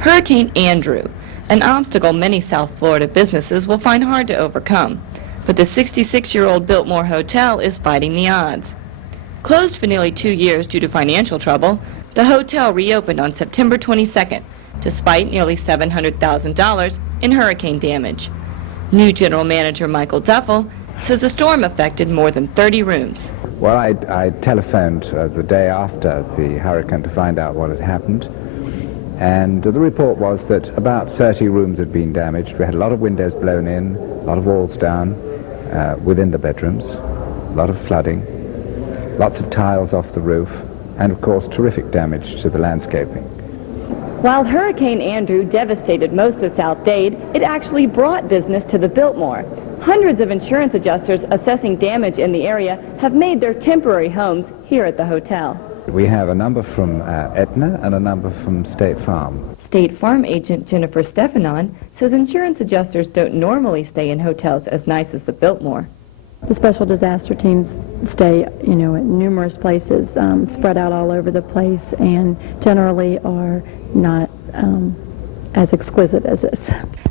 Hurricane Andrew, an obstacle many South Florida businesses will find hard to overcome. But the 66-year-old Biltmore Hotel is fighting the odds. Closed for nearly 2 years due to financial trouble, the hotel reopened on September 22nd, despite nearly $700,000 in hurricane damage. New general manager Michael Duffel says the storm affected more than 30 rooms. Well, I telephoned the day after the hurricane to find out what had happened, and the report was that about 30 rooms had been damaged. We had a lot of windows blown in, a lot of walls down within the bedrooms, a lot of flooding, lots of tiles off the roof, and of course terrific damage to the landscaping. While Hurricane Andrew devastated most of South Dade, it actually brought business to the Biltmore. Hundreds of insurance adjusters assessing damage in the area have made their temporary homes here at the hotel. We have a number from Aetna and a number from State Farm. State Farm agent Jennifer Stefanon says insurance adjusters don't normally stay in hotels as nice as the Biltmore. The special disaster teams stay, at numerous places, spread out all over the place, and generally are not as exquisite as this.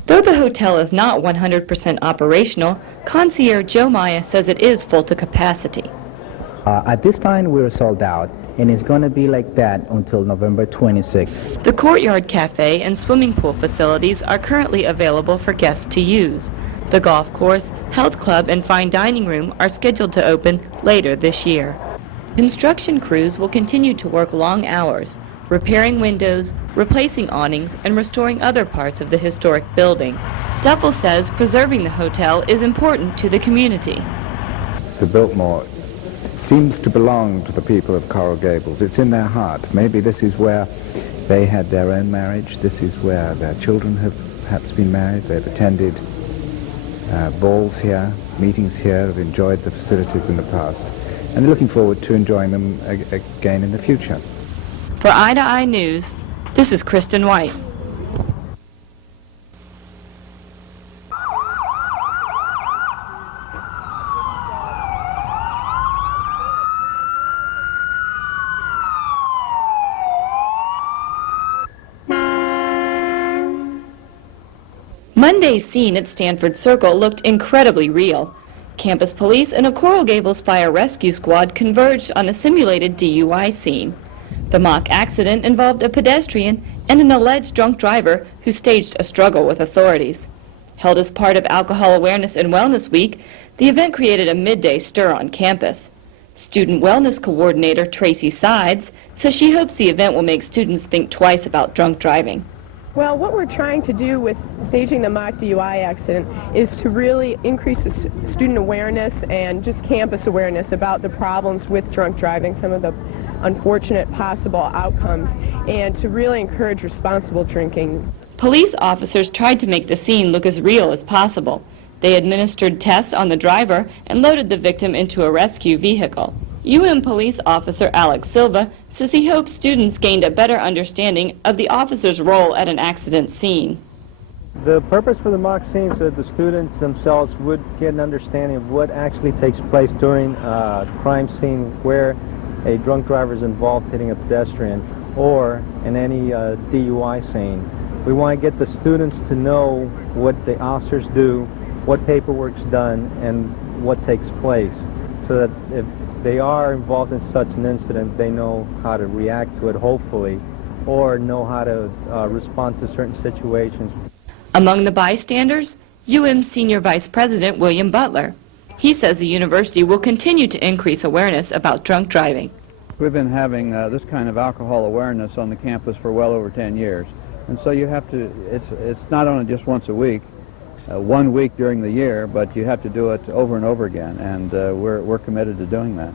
Though the hotel is not 100% operational, concierge Joe Maya says it is full to capacity. At this time, we're sold out, and it's going to be like that until November 26th. The Courtyard Cafe and swimming pool facilities are currently available for guests to use. The golf course, health club, and fine dining room are scheduled to open later this year. Construction crews will continue to work long hours, repairing windows, replacing awnings, and restoring other parts of the historic building. Duffel says preserving the hotel is important to the community. The Biltmore seems to belong to the people of Coral Gables. It's in their heart. Maybe this is where they had their own marriage. This is where their children have perhaps been married. They've attended balls here, meetings here, have enjoyed the facilities in the past, and they're looking forward to enjoying them again in the future. For Eye to Eye News, this is Kristin White. Monday's scene at Stanford Circle looked incredibly real. Campus police and a Coral Gables fire rescue squad converged on a simulated DUI scene. The mock accident involved a pedestrian and an alleged drunk driver who staged a struggle with authorities. Held as part of Alcohol Awareness and Wellness Week, the event created a midday stir on campus. Student Wellness Coordinator Tracy Sides says she hopes the event will make students think twice about drunk driving. Well, what we're trying to do with staging the mock DUI accident is to really increase the student awareness and just campus awareness about the problems with drunk driving, some of the unfortunate possible outcomes, and to really encourage responsible drinking. Police officers tried to make the scene look as real as possible. They administered tests on the driver and loaded the victim into a rescue vehicle. Police officer Alex Silva says he hopes students gained a better understanding of the officer's role at an accident scene. The purpose for the mock scene is that the students themselves would get an understanding of what actually takes place during a crime scene where a drunk driver is involved hitting a pedestrian, or in any DUI scene. We want to get the students to know what the officers do, what paperwork's done, and what takes place, so that if they are involved in such an incident, they know how to react to it, hopefully, or know how to respond to certain situations. Among the bystanders, Senior Vice President William Butler. He says the university will continue to increase awareness about drunk driving. We've been having this kind of alcohol awareness on the campus for well over 10 years. And so you have to, it's not only just once a week, 1 week during the year, but you have to do it over and over again, and we're committed to doing that.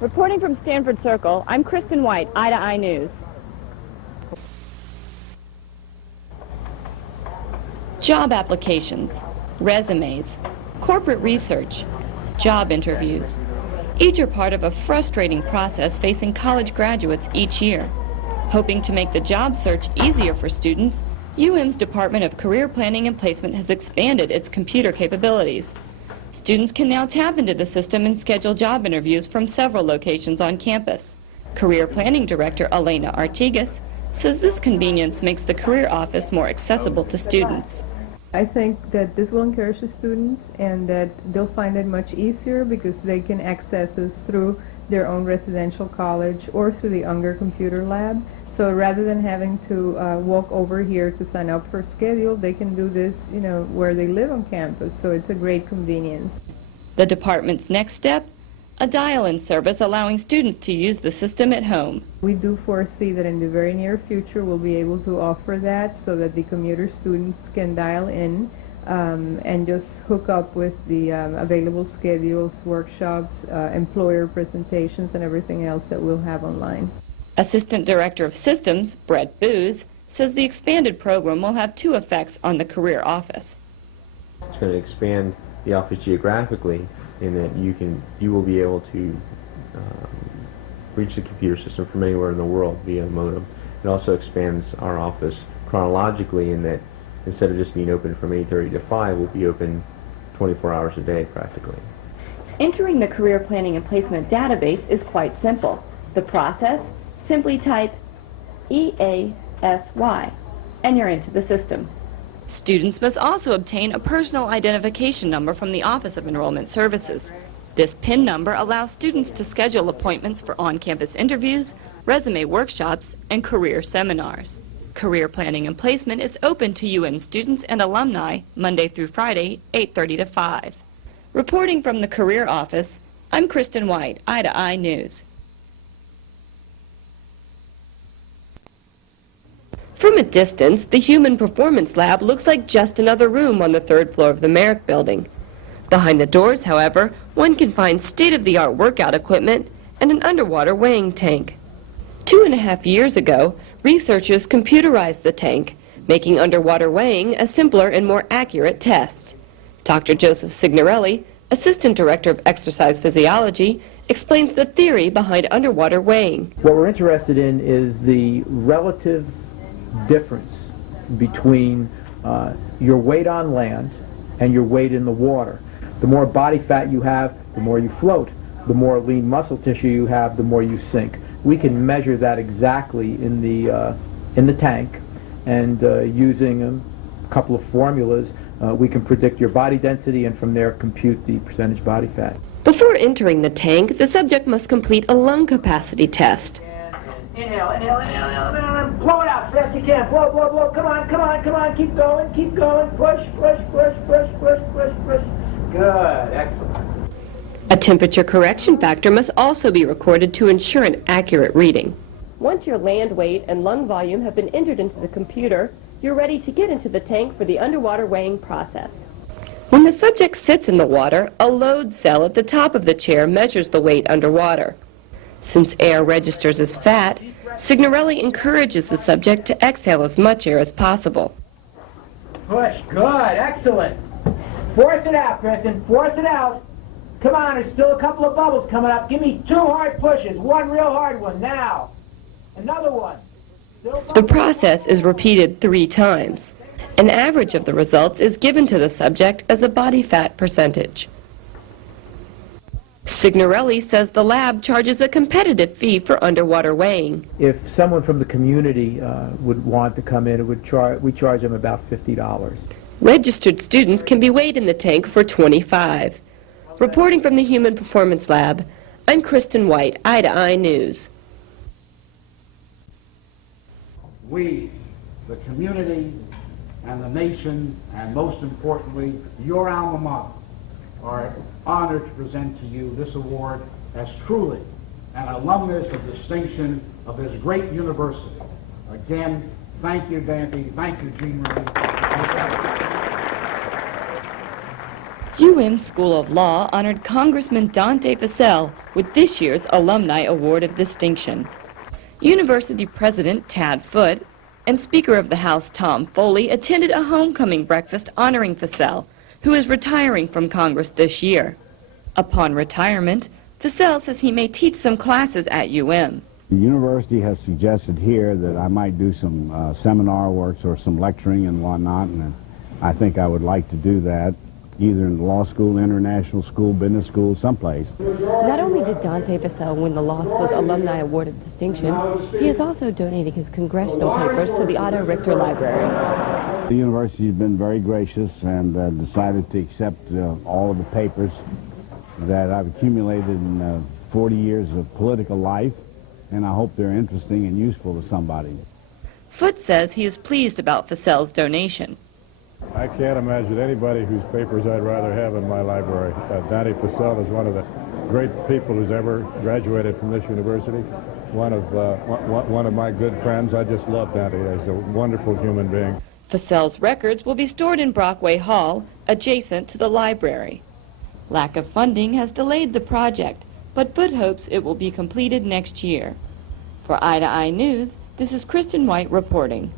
Reporting from Stanford Circle, I'm Kristin White, Eye to Eye News. Job applications, resumes, corporate research, job interviews. Each are part of a frustrating process facing college graduates each year. Hoping to make the job search easier for students, UM's Department of Career Planning and Placement has expanded its computer capabilities. Students can now tap into the system and schedule job interviews from several locations on campus. Career Planning Director Elena Artigas says this convenience makes the career office more accessible to students. I think that this will encourage the students and that they'll find it much easier because they can access this through their own residential college or through the Unger Computer Lab. So rather than having to walk over here to sign up for a schedule, they can do this, where they live on campus. So it's a great convenience. The department's next step, a dial-in service allowing students to use the system at home. We do foresee that in the very near future we'll be able to offer that so that the commuter students can dial in and just hook up with the available schedules, workshops, employer presentations, and everything else that we'll have online. Assistant Director of Systems, Brett Booz, says the expanded program will have two effects on the career office. It's going to expand the office geographically in that you will be able to reach the computer system from anywhere in the world via modem. It also expands our office chronologically in that instead of just being open from 8:30 to 5, we'll be open 24 hours a day practically. Entering the Career Planning and Placement database is quite simple. The process, simply type EASY and you're into the system. Students must also obtain a personal identification number from the Office of Enrollment Services. This PIN number allows students to schedule appointments for on-campus interviews, resume workshops, and career seminars. Career Planning and Placement is open to UN students and alumni Monday through Friday, 8:30 to 5. Reporting from the Career Office, I'm Kristin White, Eye to Eye News. From a distance, the Human Performance Lab looks like just another room on the third floor of the Merrick Building. Behind the doors, however, one can find state-of-the-art workout equipment and an underwater weighing tank. 2.5 years ago, researchers computerized the tank, making underwater weighing a simpler and more accurate test. Dr. Joseph Signorelli, Assistant Director of Exercise Physiology, explains the theory behind underwater weighing. What we're interested in is the relative difference between your weight on land and your weight in the water. The more body fat you have, the more you float. The more lean muscle tissue you have, the more you sink. We can measure that exactly in the tank, and using a couple of formulas, we can predict your body density and from there compute the percentage body fat. Before entering the tank, the subject must complete a lung capacity test. Inhale, inhale, inhale, inhale, inhale, blow it out as fast as you can. Blow, blow, blow. Come on, come on, come on. Keep going, keep going. Push, push, push, push, push, push, push. Good, excellent. A temperature correction factor must also be recorded to ensure an accurate reading. Once your land weight and lung volume have been entered into the computer, you're ready to get into the tank for the underwater weighing process. When the subject sits in the water, a load cell at the top of the chair measures the weight underwater. Since air registers as fat, Signorelli encourages the subject to exhale as much air as possible. Push, good, excellent. Force it out, Kristin, force it out. Come on, there's still a couple of bubbles coming up. Give me 2 hard pushes, one real hard one, now. Another one. The process is repeated 3 times. An average of the results is given to the subject as a body fat percentage. Signorelli says the lab charges a competitive fee for underwater weighing. If someone from the community would want to come in, we charge them about $50. Registered students can be weighed in the tank for $25. Reporting from the Human Performance Lab, I'm Kristin White, Eye to Eye News. We, the community, and the nation, and most importantly, your alma mater, are honored to present to you this award as truly an alumnus of distinction of this great university. Again, thank you, Dante. Thank you, Jean Marie. UM School of Law honored Congressman Dante Fascell with this year's Alumni Award of Distinction. University President Tad Foote and Speaker of the House Tom Foley attended a homecoming breakfast honoring Fascell, who is retiring from Congress this year. Upon retirement, Fascell says he may teach some classes at UM. The university has suggested here that I might do some seminar works or some lecturing and whatnot, and I think I would like to do that. either in law school, international school, business school, someplace. Not only did Dante Fascell win the law school's Alumni Award of Distinction, he is also donating his congressional papers to the Otto Richter Library. The university has been very gracious and decided to accept all of the papers that I've accumulated in 40 years of political life, and I hope they're interesting and useful to somebody. Foote says he is pleased about Fascell's donation. I can't imagine anybody whose papers I'd rather have in my library. Dante Fascell is one of the great people who's ever graduated from this university. One of my good friends. I just love Dante. He's a wonderful human being. Fascell's records will be stored in Brockway Hall, adjacent to the library. Lack of funding has delayed the project, but Foote hopes it will be completed next year. For Eye to Eye News, this is Kristin White reporting.